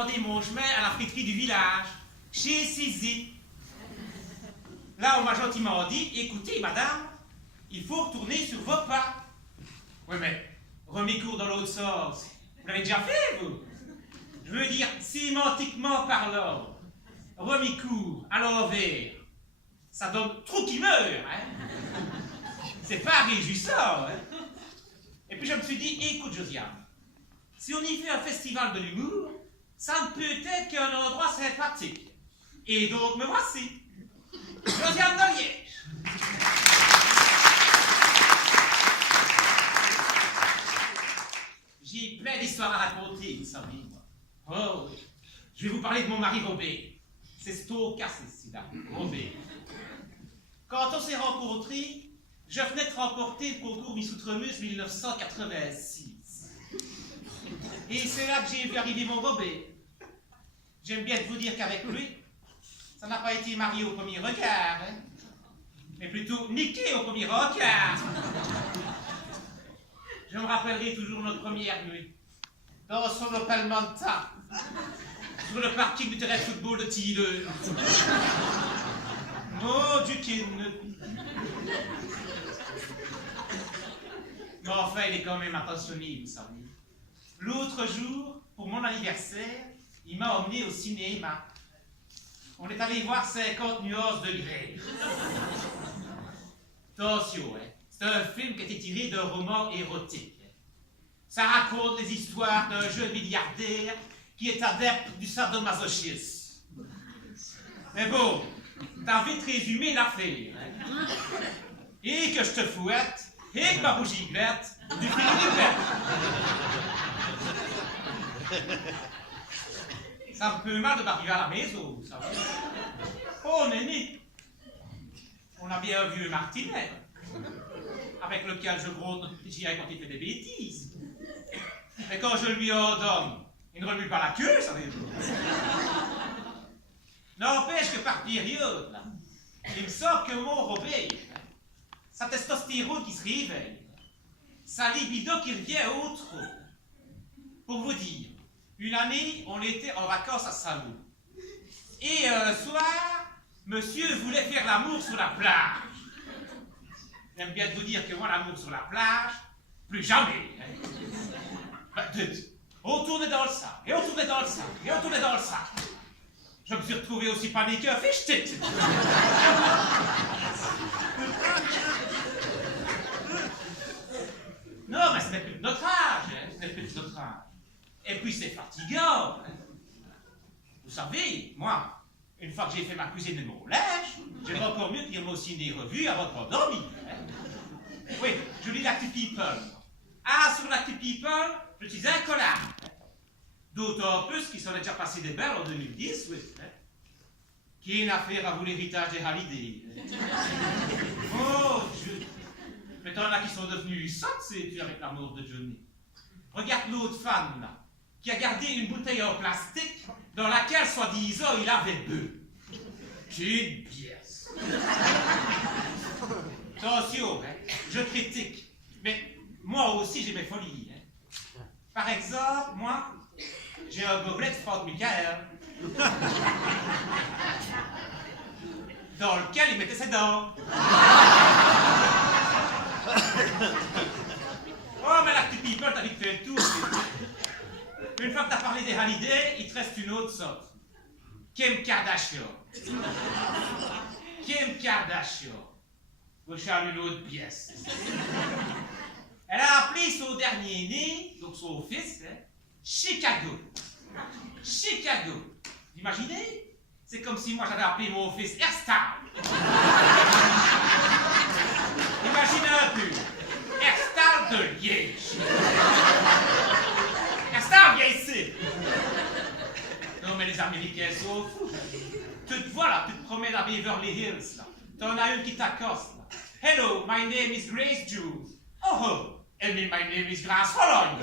recommander mon chemin à la friterie du village, chez Sizi. Là, on m'a gentiment dit, écoutez, madame, il faut retourner sur vos pas. Oui, mais remis-cours dans l'autre sens. Vous l'avez déjà fait, vous? Je veux dire, sémantiquement parlant, remis-cours à l'envers, ça donne trou qui meurt, hein? C'est pas réjouissant, hein? Et puis je me suis dit, écoute, Josiane, si on y fait un festival de l'humour, ça ne peut être qu'un endroit sympathique. Et donc, me voici. Josiane de Liège. J'ai plein d'histoires à raconter, vous savez, moi. Oh, oui. Je vais vous parler de mon mari Robert. C'est Stocassé, celui-là, Robert. Quand on s'est rencontrés, je venais de remporter le concours Miss Outremeuse 1986. Et c'est là que j'ai vu arriver mon Robert. J'aime bien vous dire qu'avec lui, ça n'a pas été marié au premier regard, hein, mais plutôt niqué au premier regard. Je me rappellerai toujours notre première nuit, dans son Opel Manta, sur le parking du terrain de football de Tilleux. Oh, du kin. Mais enfin, il est quand même attentionné, vous savez. L'autre jour, pour mon anniversaire, il m'a emmené au cinéma. On est allé voir 50 nuances de grès. Attention, hein. C'est un film qui a été tiré d'un roman érotique. Ça raconte les histoires d'un jeune milliardaire qui est adepte du sadomasochisme. Mais bon, t'as vite résumé l'affaire. Hein. Et que je te fouette, et que ma bougie glette, du film du Ça me peut mal de m'arriver à la maison, vous savez. Oh, Néni, on a bien un vieux martinet, avec lequel je gronde notre petit chien quand il fait des bêtises. Mais quand je lui en donne, il ne remue pas la queue, savez-vous. N'empêche que par période, là, il me semble que mon Robert, sa testostérone qui se réveille, sa libido qui revient au trou. Pour vous dire, une année, on était en vacances à Salou. Et un soir, monsieur voulait faire l'amour sur la plage. J'aime bien vous dire que moi, l'amour sur la plage, plus jamais. Hein. On tournait dans le sac, et on tournait dans le sac, et on tournait dans le sac. Je me suis retrouvé aussi paniqué qu'un fiche-tête. Non, mais ce n'est plus de notre âge, hein. Ce n'est plus de notre âge. Et puis c'est fatigant. Hein. Vous savez, moi, une fois que j'ai fait ma cuisine et mon linge, j'aimerais encore mieux lire aussi des revues avant de m'endormir. Hein. Oui, je lis l'Actu People. Ah, sur l'Actu People, je suis incollable. D'autant plus qu'il s'en est déjà passé des belles en 2010, oui. Hein. Qui est une affaire à vous l'héritage des Hallyday. Oh, Dieu. Mais t'en as qui sont devenus sensés avec la mort de Johnny. Regarde l'autre femme, là, qui a gardé une bouteille en plastique dans laquelle, soi-disant, il avait bu. C'est une pièce. Attention, hein, je critique. Mais moi aussi, j'ai mes folies. Hein. Par exemple, moi, j'ai un gobelet de Franck Michael. Dans lequel il mettait ses dents. Oh, mais l'Actu People, t'as vite fait le tour. Une fois que t'as parlé des Hallyday, il te reste une autre sorte. Kim Kardashian. Kim Kardashian. Vous cherchez une autre pièce. Elle a appelé son dernier né, donc son fils, hein, Chicago. Chicago. Vous imaginez? C'est comme si moi j'avais appelé mon fils Herstal. Imaginez un peu. Herstal de Liège. Herstal, viens ici. Non mais les Américains sont fous. Tu te vois là, tu te promènes à Beverly Hills là. T'en as une qui t'accoste là. Hello, my name is Grace Jules. Oh oh, and me, my name is Grace Holland.